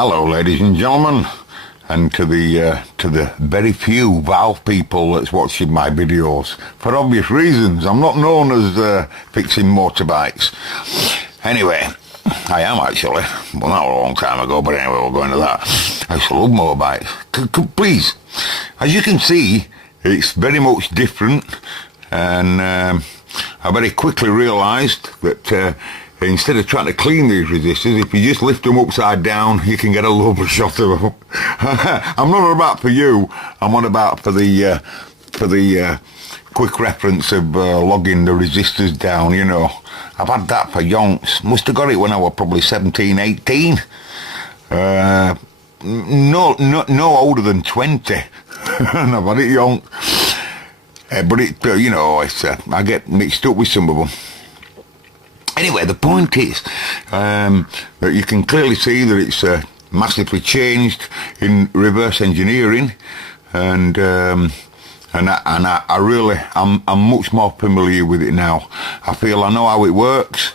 Hello, ladies and gentlemen, and to the very few Valve people that's watching my videos. For obvious reasons, I'm not known as fixing motorbikes. Anyway, I am actually. Well, not a long time ago, but anyway, we'll go into that. I used to love motorbikes. Please, as you can see, it's very much different, and I very quickly realised that instead of trying to clean these resistors, if you just lift them upside down, you can get a lovely shot of them. I'm not on about for you. I'm on about for the quick reference of logging the resistors down. You know, I've had that for yonks. Must have got it when I was probably 17, 18. No older than 20, and I've had it yonk. But it, you know, it's I get mixed up with some of them. Anyway, the point is that you can clearly see that it's massively changed in reverse engineering, and I'm much more familiar with it now. I feel I know how it works,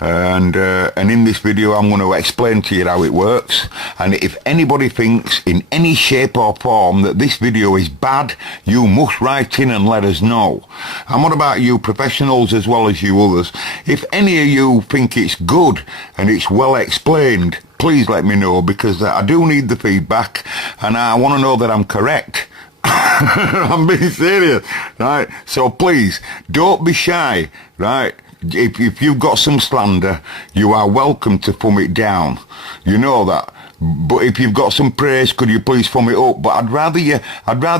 and in this video I'm going to explain to you how it works. And if anybody thinks in any shape or form that this video is bad, you must write in and let us know. I'm on about you professionals as well as you others. If any of you think it's good and it's well explained, please let me know, because I do need the feedback, and I want to know that I'm correct. I'm being serious, right? So please, don't be shy, right? If you've got some slander, you are welcome to thumb it down. You know that. But if you've got some praise, could you please thumb it up? But I'd rather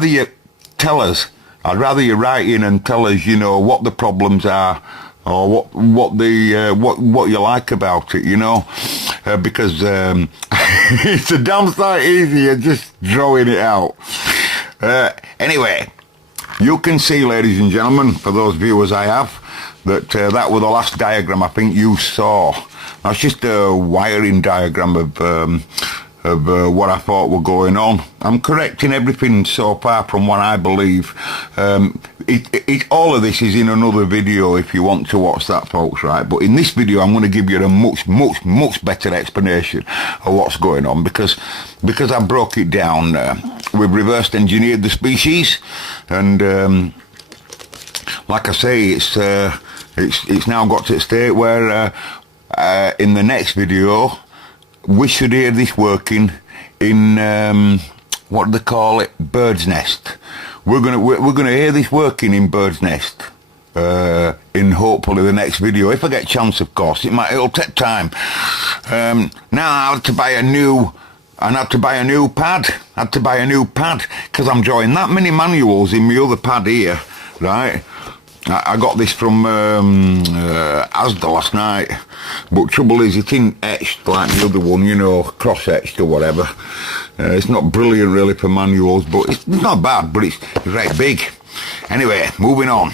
you tell us. I'd rather you write in and tell us, you know, what the problems are, or what you like about it, you know, because it's a damn sight easier just drawing it out. Anyway, you can see, ladies and gentlemen, for those viewers I have, that that was the last diagram I think you saw. That's just a wiring diagram of what I thought were going on. I'm correcting everything so far from what I believe. All of this is in another video if you want to watch that, folks, right? But in this video I'm going to give you a much better explanation of what's going on, because I broke it down. We've reversed engineered the species, and like I say, it's now got to a state where in the next video we should hear this working in what do they call it? Bird's nest. We're gonna hear this working in Bird's Nest in hopefully the next video, if I get a chance, of course. It'll take time. Now I had to buy a new pad. I had to buy a new pad because I'm drawing that many manuals in my other pad here, right? I got this from Asda last night, but trouble is it ain't etched like the other one, you know, cross-etched or whatever. It's not brilliant really for manuals, but it's not bad, but it's right big. Anyway, moving on.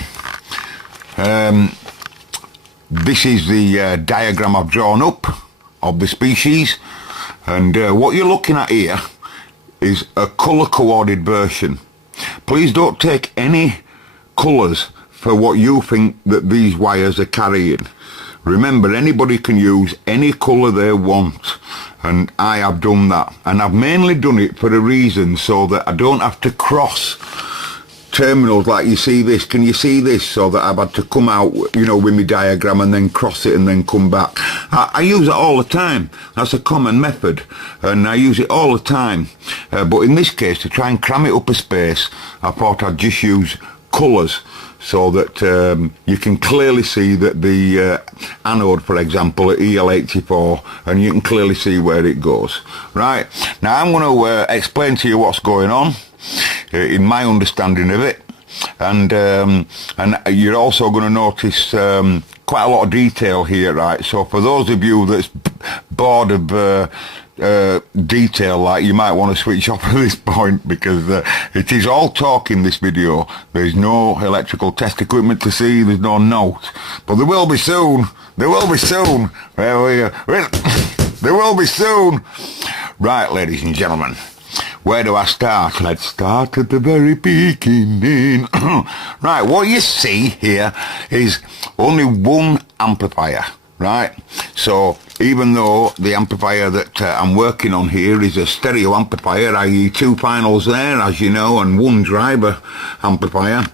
This is the diagram I've drawn up of the species, and what you're looking at here is a colour-coordinated version. Please don't take any colours for what you think that these wires are carrying. Remember, anybody can use any colour they want, and I have done that, and I've mainly done it for a reason, so that I don't have to cross terminals like you see this. Can you see this? So that I've had to come out, you know, with my diagram and then cross it and then come back. I use it all the time. That's a common method, and I use it all the time, but in this case, to try and cram it up a space, I thought I'd just use colours, so that you can clearly see that the anode, for example, at EL84, and you can clearly see where it goes. Right, now I'm going to explain to you what's going on in my understanding of it, and you're also going to notice quite a lot of detail here, right? So for those of you that's bored of detail, like, you might want to switch off at this point, because it is all talk in this video. There's no electrical test equipment to see, there's no note, but there will be soon. There will be soon. There will be soon. Right, ladies and gentlemen, where do I start? Let's start at the very beginning. Right, what you see here is only one amplifier. right? So even though the amplifier that I'm working on here is a stereo amplifier, i.e. 2 finals there, as you know, and 1 driver amplifier,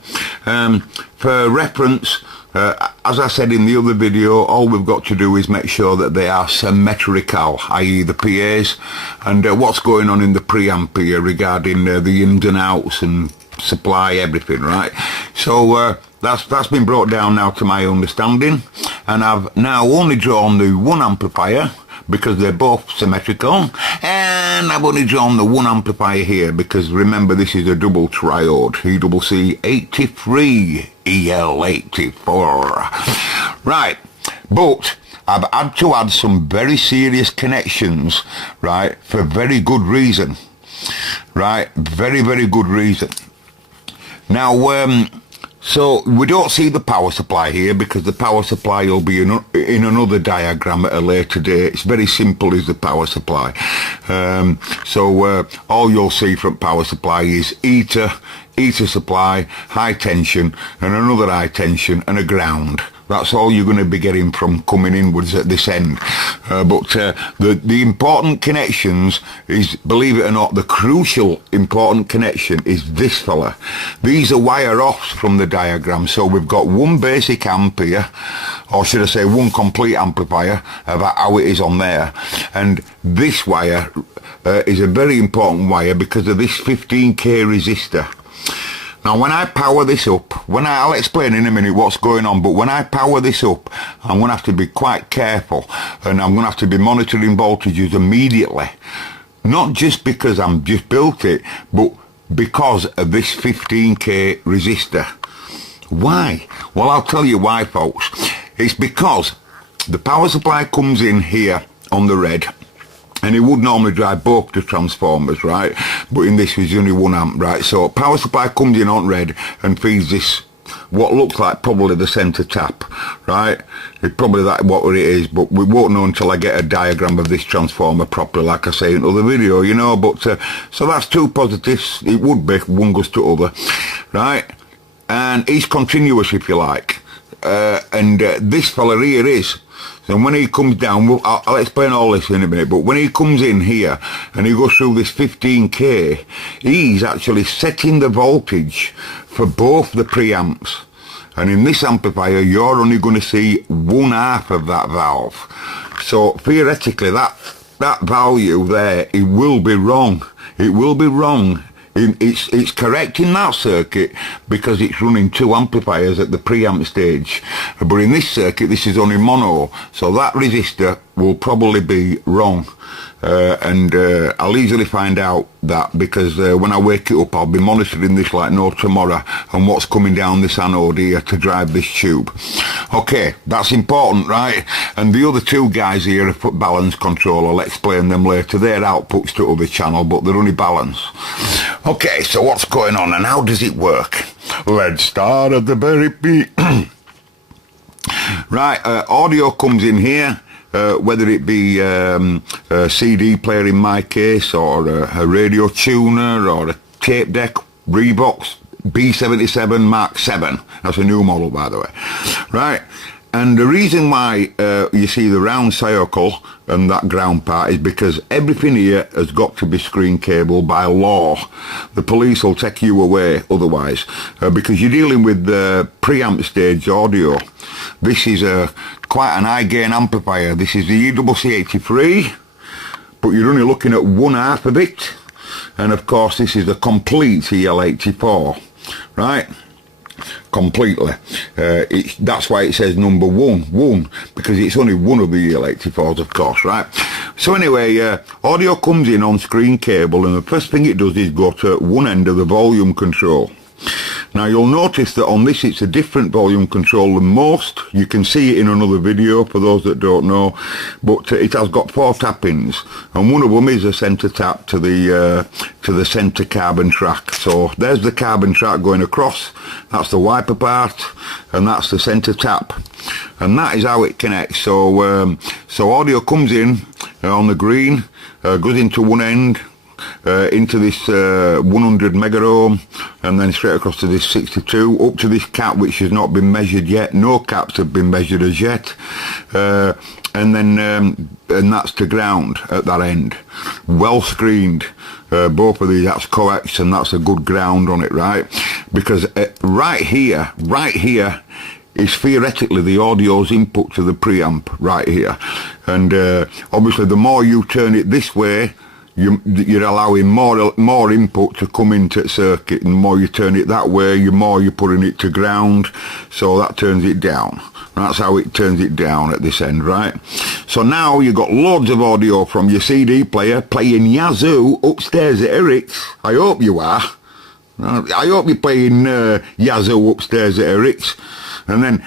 for reference, as I said in the other video, all we've got to do is make sure that they are symmetrical, i.e. the PAs, and what's going on in the preamp here regarding the ins and outs and supply, everything, right? So that's been brought down now to my understanding, and I've now only drawn the 1 amplifier because they're both symmetrical, and I've only drawn the 1 amplifier here because remember this is a double triode, ECC 83 EL84, right? But I've had to add some very serious connections, right, for very good reason, right? Very, very good reason. Now, so we don't see the power supply here because the power supply will be in another diagram at a later date. It's very simple as the power supply. So all you'll see from power supply is heater supply, high tension, and another high tension, and a ground. That's all you're going to be getting from coming inwards at this end. But the important connections is, believe it or not, the crucial important connection is this fella. These are wire offs from the diagram. So we've got 1 basic amp here, or should I say 1 complete amplifier, about how it is on there. And this wire is a very important wire because of this 15k resistor. Now when I power this up, I'll explain in a minute what's going on, but when I power this up, I'm going to have to be quite careful, and I'm going to have to be monitoring voltages immediately. Not just because I'm just built it, but because of this 15k resistor. Why? Well, I'll tell you why, folks. It's because the power supply comes in here on the red, and it would normally drive both the transformers, right? But in this is only 1 amp, right? So power supply comes in on red and feeds this, what looks like probably the centre tap, right? It's probably that what it is, but we won't know until I get a diagram of this transformer properly, like I say in other video, you know. But so that's 2 positives. It would be, one goes to other, right? And it's continuous, if you like. And this fella here is. So when he comes down, I'll explain all this in a minute, but when he comes in here and he goes through this 15k, he's actually setting the voltage for both the preamps. And in this amplifier, you're only going to see 1/2 of that valve. So theoretically, that value there, it will be wrong. It will be wrong. It's correct in that circuit because it's running 2 amplifiers at the preamp stage, but in this circuit this is only mono, so that resistor will probably be wrong, and I'll easily find out that because when I wake it up I'll be monitoring this like no tomorrow and what's coming down this anode here to drive this tube. Okay, that's important, right? And the other 2 guys here have put balance control. I'll explain them later. They're outputs to other channel, but they're only balance. Okay, so what's going on and how does it work? Let's start at the very beginning. Right, audio comes in here, whether it be a CD player in my case, or a radio tuner, or a tape deck, Revox B77 Mark 7. That's a new model, by the way. Right, and the reason why you see the round circle and that ground part is because everything here has got to be screen cable by law. The police will take you away otherwise, because you're dealing with the preamp stage audio. This is quite an high gain amplifier. This is the ECC 83, but you're only looking at 1/2 of it, and of course this is a complete EL84, right? Completely. That's why it says number 1, because it's only one of the EL84s, of course, right? So anyway, audio comes in on screen cable, and the first thing it does is go to one end of the volume control. Now you'll notice that on this it's a different volume control than most. You can see it in another video for those that don't know, but it has got 4 tappings, and one of them is a centre tap to the centre carbon track. So there's the carbon track going across, that's the wiper part, and that's the centre tap, and that is how it connects. So so audio comes in on the green, goes into one end, into this 100 mega ohm, and then straight across to this 62, up to this cap which has not been measured yet. No caps have been measured as yet. And then and that's to ground at that end, well screened. Both of these, that's coax, and that's a good ground on it, right? Because right here is theoretically the audio's input to the preamp, right here. And obviously the more you turn it this way, you're allowing more input to come into the circuit, and the more you turn it that way, the more you're putting it to ground, so that turns it down. That's how it turns it down at this end, right? So now you've got loads of audio from your CD player playing Yazoo upstairs at Eric's. I hope you are. I hope you're playing Yazoo upstairs at Eric's. And then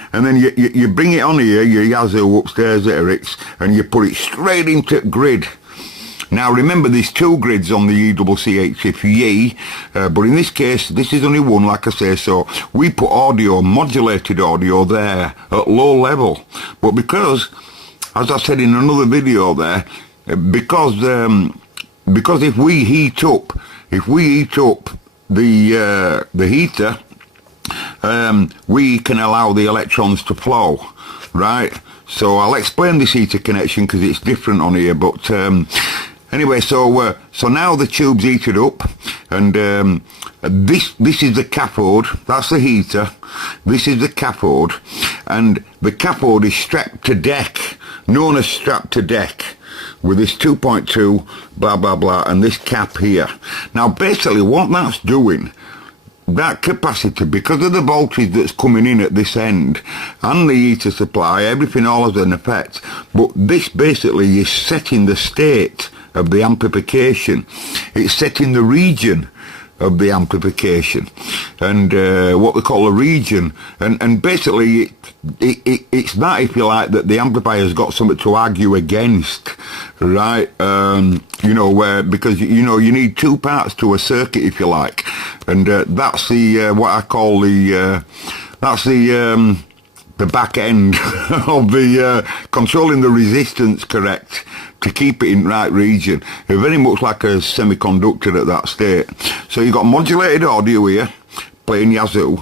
you bring it on here, your Yazoo upstairs at Eric's, and you put it straight into grid. Now remember, there's two grids on the ECCHFE, but in this case this is only one, like I say, so we put audio, modulated audio there at low level. But because, as I said in another video there, because if we heat up the heater, we can allow the electrons to flow, right? So I'll explain this heater connection because it's different on here, but anyway, so now the tube's heated up, and this is the cathode. That's the heater. This is the cathode, and the cathode is strapped to deck, known as strapped to deck, with this 2.2 blah blah blah and this cap here. Now basically what that's doing, that capacitor, because of the voltage that's coming in at this end and the heater supply, everything all has an effect, but this basically is setting the state of the amplification. It's setting the region of the amplification, and what we call a region, and basically it's that, if you like, that the amplifier's got something to argue against, right? You know, where, because you know you need two parts to a circuit, if you like, and that's the what I call the that's the back end of the controlling the resistance, correct, to keep it in right region. They're very much like a semiconductor at that state. So you've got modulated audio here playing Yazoo,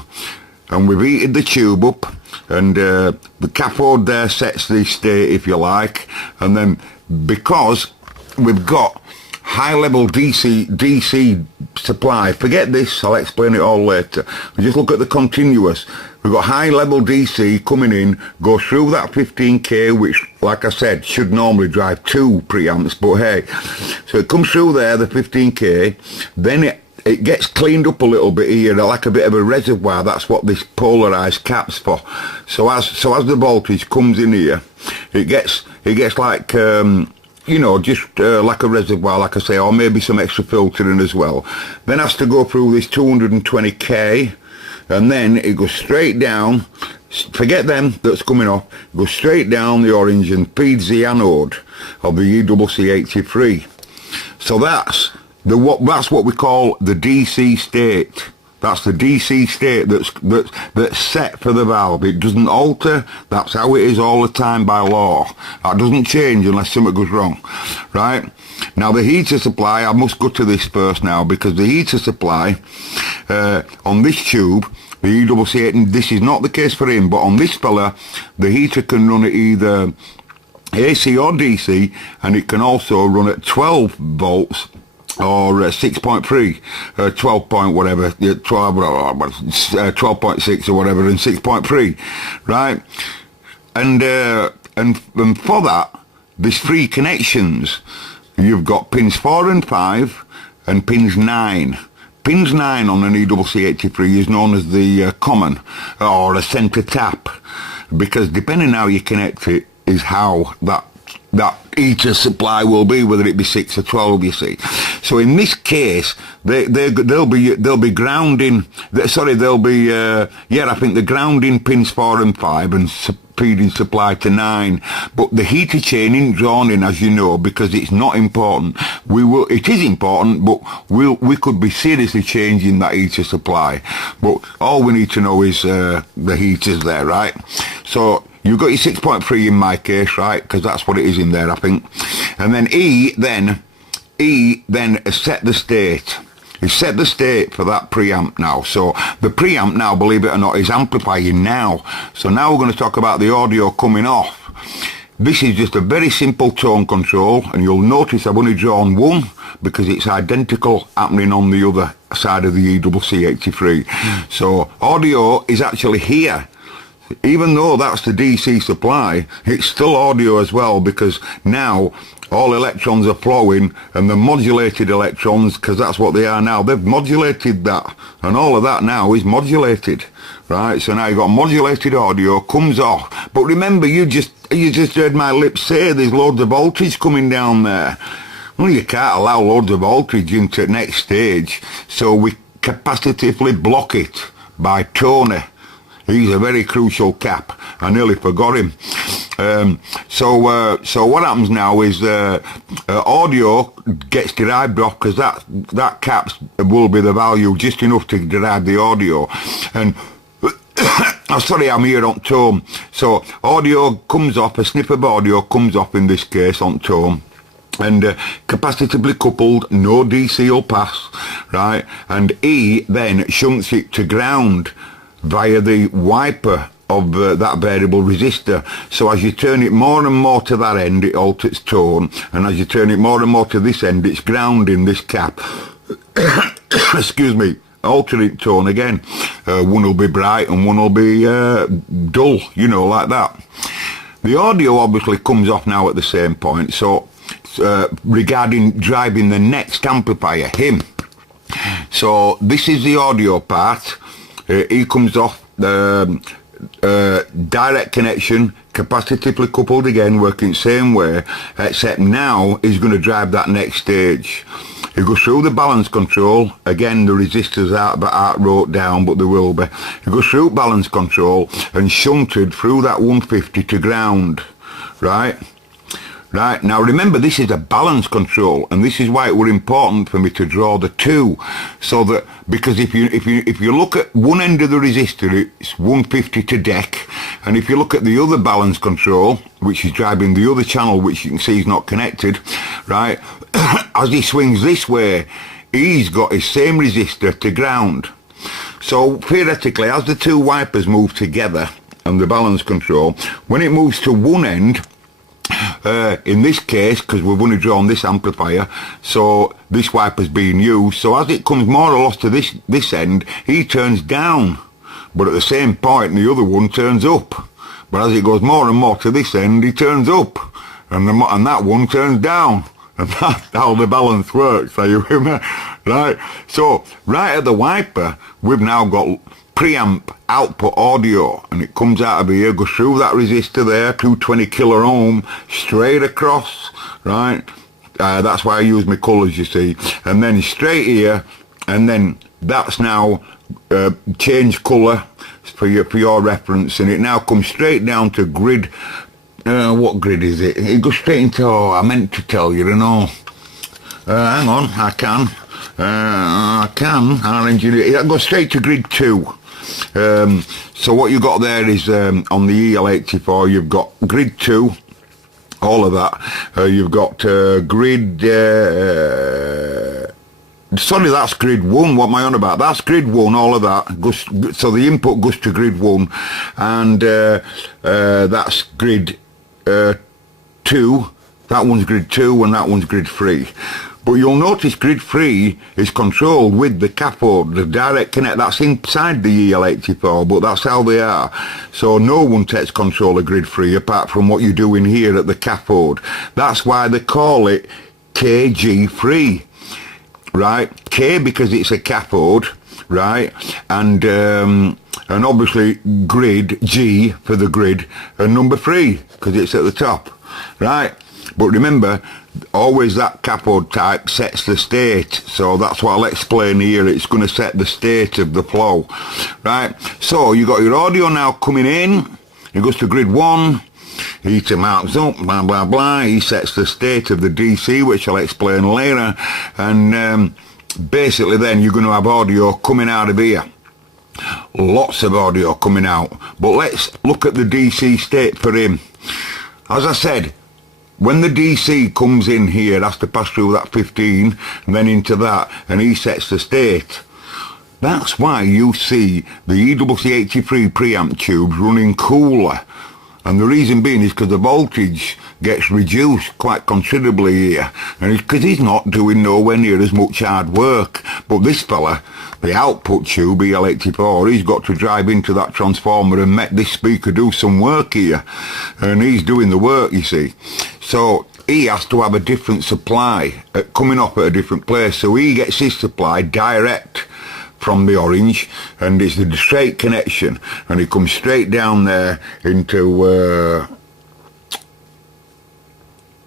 and we've heated the tube up, and the cathode there sets the state, if you like, and then because we've got high level DC supply, forget this, I'll explain it all later. We just look at the continuous. We've got high level DC coming in, go through that 15k, which, like I said, should normally drive 2 preamps, but hey, so it comes through there, the 15k, then it gets cleaned up a little bit here, like a bit of a reservoir. That's what this polarized cap's for. So as the voltage comes in here, it gets like you know, just like a reservoir, like I say, or maybe some extra filtering as well. Then has to go through this 220k, and then it goes straight down. Forget them that's coming off. It goes straight down the orange and feeds the anode of the ECC83. So that's what we call the DC state. That's the DC state that's set for the valve. It doesn't alter. That's how it is all the time by law. That doesn't change unless something goes wrong, right? Now the heater supply, I must go to this first now, because the heater supply on this tube, the ECC8, this is not the case for him, but on this fella, the heater can run at either AC or DC, and it can also run at 12 volts or 6.3, 12 point whatever, 12.6 or whatever, and 6.3, right? And for that, there's 3 connections. You've got pins 4 and 5 and pins 9. Pins 9 on an ECC83 is known as the common, or a centre tap, because depending how you connect it is how that heater supply will be, whether it be 6 or 12, you see. So in this case, they'll be grounding. Sorry, they'll be yeah, I think the grounding pins 4 and 5 and feeding supply to 9. But the heater chain isn't drawn in, as you know, because it's not important. It is important, but we could be seriously changing that heater supply. But all we need to know is the heater's there, right? So you've got your 6.3 in my case, right? Because that's what it is in there, I think. And then E, then, he then has set the state. He's set the state for that preamp now. So the preamp now, believe it or not, is amplifying now. So now we're going to talk about the audio coming off. This is just a very simple tone control, and you'll notice I've only drawn one because it's identical happening on the other side of the ECC83. So audio is actually here. Even though that's the DC supply, it's still audio as well, because now all electrons are flowing, and the modulated electrons, because that's what they are now, they've modulated that, and all of that now is modulated, right? So now you've got modulated audio, comes off. But remember, you just heard my lips say there's loads of voltage coming down there. Well, you can't allow loads of voltage into the next stage, so we capacitively block it by Tony. He's a very crucial cap. I nearly forgot him. So what happens now is audio gets derived off, because that cap will be the value, just enough to derive the audio. And oh, sorry, I'm here on tone. So audio comes off, a snip of audio comes off in this case on tone. And capacitively coupled, no DC will pass, right? And E then shunts it to ground via the wiper of that variable resistor. So as you turn it more and more to that end, it alters tone, and as you turn it more and more to this end, it's grounding this cap. Excuse me, altering tone again. One will be bright and one will be dull, you know, like that. The audio obviously comes off now at the same point. So regarding driving the next amplifier, him. So this is the audio part. He comes off, direct connection, capacitively coupled again, working the same way, except now he's going to drive that next stage. He goes through the balance control, again the resistors aren't wrote down, but they will be. He goes through balance control and shunted through that 150 to ground, right? Right, now remember, this is a balance control, and this is why it was important for me to draw the two, so that, because if you look at one end of the resistor, it's 150 to deck, and if you look at the other balance control, which is driving the other channel, which you can see is not connected, right, as he swings this way, he's got his same resistor to ground. So theoretically, as the two wipers move together and the balance control, when it moves to one end, in this case, because we've only drawn this amplifier, so this wiper's being used, so as it comes more or less to this end, he turns down, but at the same point the other one turns up. But as it goes more and more to this end, he turns up, and that one turns down, and that's how the balance works. Are you with me? Right, so right at the wiper, we've now got preamp output audio, and it comes out of here, goes through that resistor there, 220 kilo ohm, straight across, right? That's why I use my colours, you see, and then straight here, and then that's now change colour for your reference, and it now comes straight down to grid. What grid is it? It goes straight into, oh, I meant to tell you, hang on, I can, our engineer, it goes straight to grid 2. So what you got there is on the EL84, you've got grid 2, all of that. You've got grid, sorry, that's grid 1, what am I on about? That's grid 1, all of that goes, so the input goes to grid 1, and that's grid 2, that one's grid 2, and that one's grid 3. But you'll notice grid 3 is controlled with the cathode, the direct connect, that's inside the EL84, but that's how they are. So no one takes control of grid 3 apart from what you're doing here at the cathode. That's why they call it KG3, right? K because it's a cathode, right? And obviously grid, G for the grid, and number 3 because it's at the top, right? But remember, always that cathode type sets the state, so that's what I'll explain here. It's going to set the state of the flow, right? So you got your audio now coming in, it goes to grid 1, he marks up, blah blah blah, he sets the state of the DC, which I'll explain later, and basically then you're going to have audio coming out of here, lots of audio coming out. But let's look at the DC state for him. As I said, when the DC comes in here, has to pass through that 15 and then into that, and he sets the state. That's why you see the EWC83 preamp tubes running cooler. And the reason being is because the voltage gets reduced quite considerably here. And it's because he's not doing nowhere near as much hard work. But this fella, the output tube, EL84, he's got to drive into that transformer and make this speaker do some work here. And he's doing the work, you see. So he has to have a different supply coming up at a different place. So he gets his supply direct from the orange, and it's the straight connection, and it comes straight down there into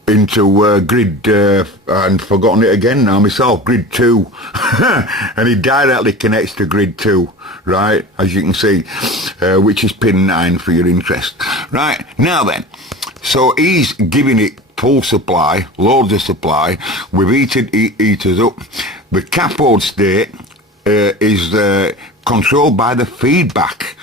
grid, and forgotten it again now myself, grid 2. And it directly connects to grid 2, right, as you can see, which is pin 9 for your interest. Right, now then, so he's giving it full supply, loads of supply. We've heaters up. The cathode state is controlled by the feedback.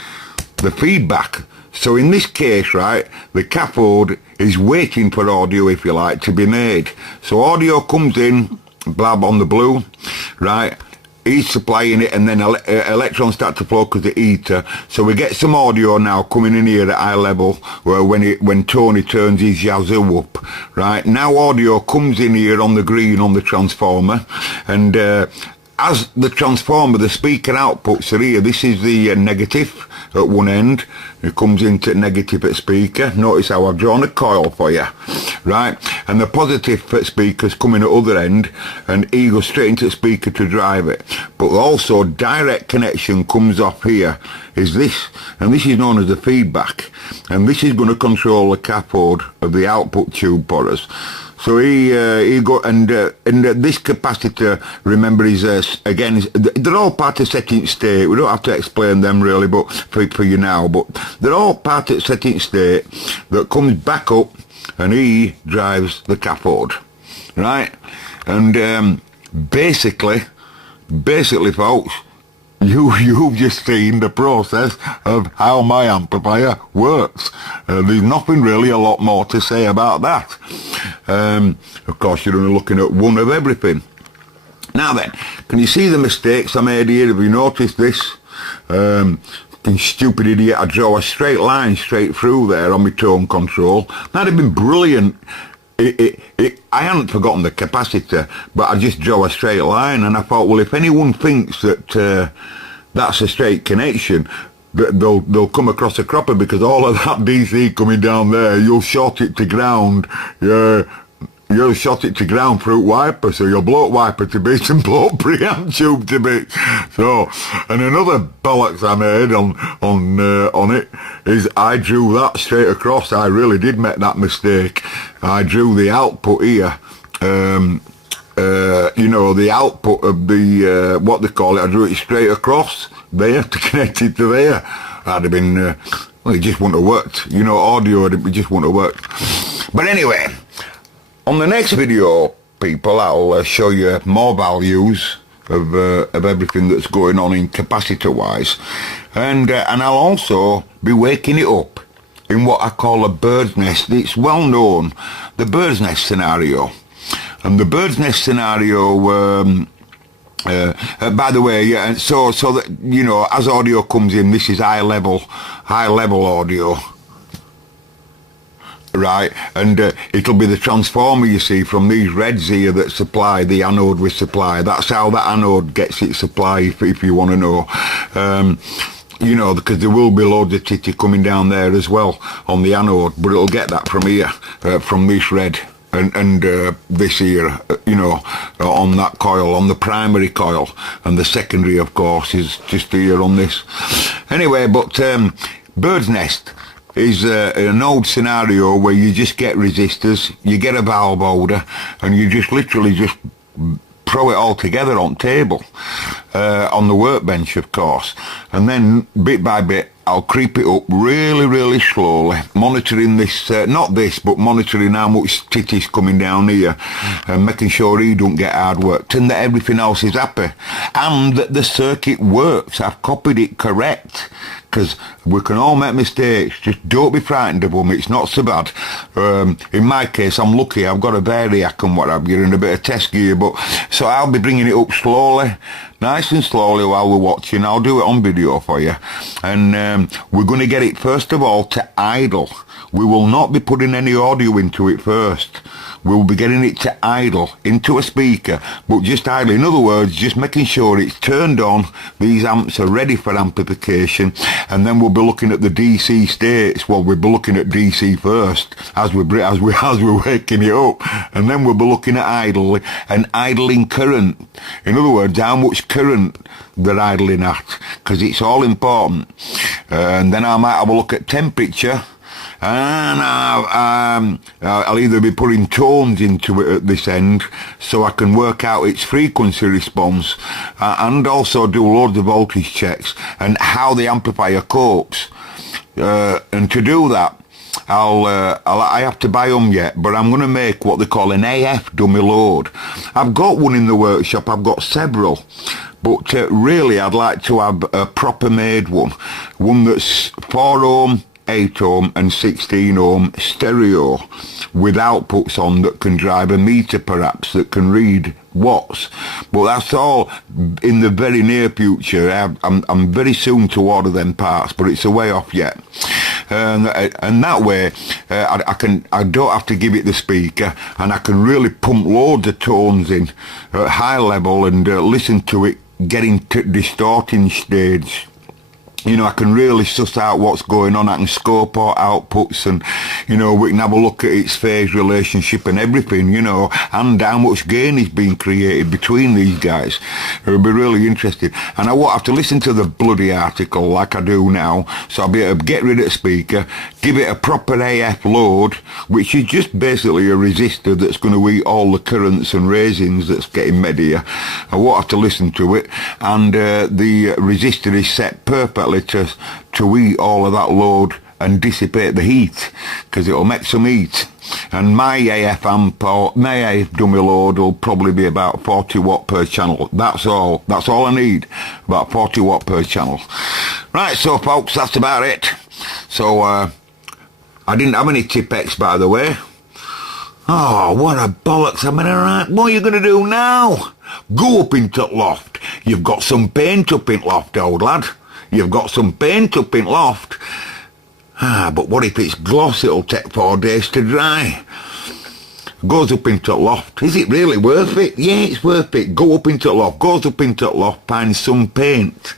So in this case, right, the cathode is waiting for audio, if you like, to be made. So audio comes in, blab on the blue, right, he's supplying it, and then electrons start to flow because the heater. So we get some audio now coming in here at eye level, where when Tony turns his Yazoo up, right, now audio comes in here on the green on the transformer, and as the transformer, the speaker outputs are here. This is the negative at one end. It comes into negative at speaker. Notice how I've drawn a coil for you, right? And the positive at speaker's coming at other end, and he goes straight into the speaker to drive it. But also direct connection comes off here, is this, and this is known as the feedback. And this is going to control the cathode of the output tube for us. So he got, and this capacitor, remember, is again, they're all part of setting state. We don't have to explain them really, but for you now, but they're all part of setting state that comes back up, and he drives the cathode, right? And basically, folks, you've just seen the process of how my amplifier works. There's nothing really a lot more to say about that. Of course, you're only looking at one of everything. Now then, can you see the mistakes I made here? Have you noticed this? Stupid idiot, I draw a straight line straight through there on my tone control. That'd have been brilliant. I hadn't forgotten the capacitor, but I just draw a straight line, and I thought, well, if anyone thinks that that's a straight connection, they'll come across a cropper, because all of that DC coming down there, you'll short it to ground. Yeah, you'll shot it to ground through wiper, so you'll blow wiper to bits and blow preamp tube to bits. So, and another bollocks I made on it is I drew that straight across. I really did make that mistake. I drew the output here, you know, the output of the what they call it. I drew it straight across there to connect it to there. That'd have been well, it just wouldn't have worked. You know, audio, it just wouldn't have worked. But anyway, on the next video, people, I'll show you more values of everything that's going on in capacitor-wise, and I'll also be waking it up in what I call a bird's nest. It's well known, the bird's nest scenario, and the bird's nest scenario. By the way, yeah, so that you know, as audio comes in, this is high level audio. Right, and it'll be the transformer, you see, from these reds here that supply the anode with supply. That's how that anode gets its supply, if you want to know. You know, because there will be loads of titty coming down there as well on the anode, but it'll get that from here, from this red and this here, you know, on that coil, on the primary coil, and the secondary, of course, is just here on this. Anyway, but bird's nest is an old scenario where you just get resistors, you get a valve holder, and you just literally just throw it all together on table, on the workbench, of course, and then bit by bit, I'll creep it up really slowly, monitoring this, not this, but monitoring how much titty's coming down here, and making sure he don't get hard worked, and that everything else is happy, and that the circuit works. I've copied it correct, because we can all make mistakes. Just don't be frightened of them. It's not so bad. In my case, I'm lucky. I've got a variac and what have you, and a bit of test gear, but so I'll be bringing it up slowly, nice and slowly while we're watching. I'll do it on video for you, and we're going to get it first of all to idle. We will not be putting any audio into it first. We'll be getting it to idle into a speaker, but just idle. In other words, just making sure it's turned on, these amps are ready for amplification, and then we'll be looking at the DC states. Well, we'll be looking at DC first as we're waking it up, and then we'll be looking at idling current. In other words, how much current they're idling at, because it's all important. And then I might have a look at temperature. And I'll either be putting tones into it at this end so I can work out its frequency response, and also do loads of voltage checks and how the amplifier copes. And to do that, I have to buy them yet, but I'm going to make what they call an AF dummy load. I've got one in the workshop, I've got several, but really I'd like to have a proper made one that's 4 ohm, 8 ohm and 16 ohm stereo with outputs on that can drive a meter perhaps, that can read watts. But that's all in the very near future. I'm very soon to order them parts, but it's a way off yet. And that way I don't have to give it the speaker, and I can really pump loads of tones in at high level and listen to it getting to distorting stage. You know, I can really suss out what's going on. I can scope out outputs, and, you know, we can have a look at its phase relationship and everything, you know, and how much gain is being created between these guys. It'll be really interesting. And I won't have to listen to the bloody article like I do now, so I'll be able to get rid of the speaker, give it a proper AF load, which is just basically a resistor that's going to eat all the currents and raisins that's getting made here. I won't have to listen to it, and the resistor is set perfectly to eat all of that load and dissipate the heat, because it'll make some heat. And my AF amp, or my AF dummy load, will probably be about 40 watt per channel. That's all I need, about 40 watt per channel. Right, so folks, that's about it. So I didn't have any Tipex, by the way. Oh, what a bollocks. I mean, alright, what are you going to do now? Go up into the loft. You've got some paint up in loft, old lad. You've got some paint up in loft. But what if it's gloss? It'll take 4 days to dry. Goes up into the loft. Is it really worth it? Yeah, it's worth it. Go up into the loft. Goes up into the loft, find some paint.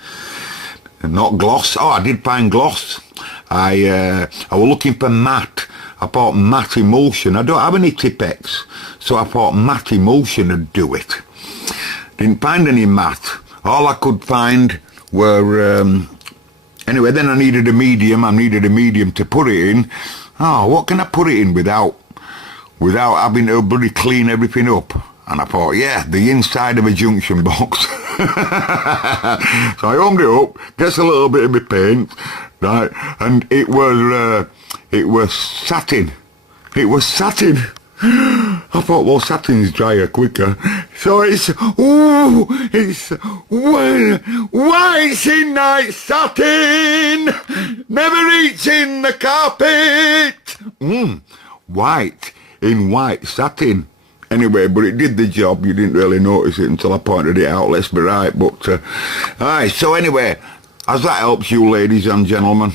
Not gloss. Oh, I did find gloss. I was looking for matte. I thought matte emulsion. I don't have any Tipex, so I thought matte emulsion would do it. Didn't find any matte. All I could find were anyway. Then I needed a medium. To put it in. Oh, what can I put it in without having to bloody clean everything up? And I thought, yeah, the inside of a junction box. So I opened it up, gets a little bit of my paint, right, and it was satin. It was satin. I thought, well, satin's drier quicker. So it's white in night satin, never eats in the carpet. White in white satin. Anyway, but it did the job. You didn't really notice it until I pointed it out, let's be right. But, alright, so anyway, as that helps you, ladies and gentlemen,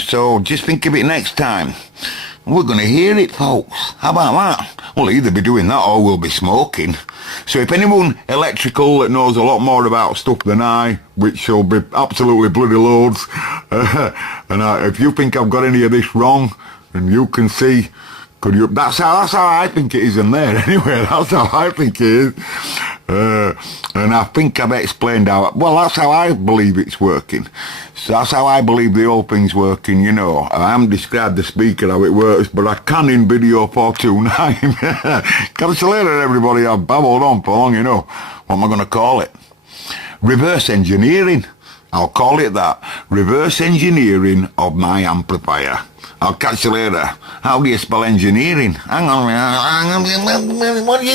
so just think of it next time. We're going to hear it, folks. How about that? We'll either be doing that or we'll be smoking. So if anyone electrical that knows a lot more about stuff than I, which will be absolutely bloody loads, and if you think I've got any of this wrong, and you can see, that's how I think it is in there. Anyway, that's how I think it is. And I think I've explained how, well, that's how I believe it's working. So that's how I believe the whole thing's working, you know. I haven't described the speaker, how it works, but I can in video 429. Catch you later, everybody. I've babbled on for long enough. What am I going to call it? Reverse engineering. I'll call it that. Reverse engineering of my amplifier. I'll catch you later. How do you spell engineering? Hang on. What do you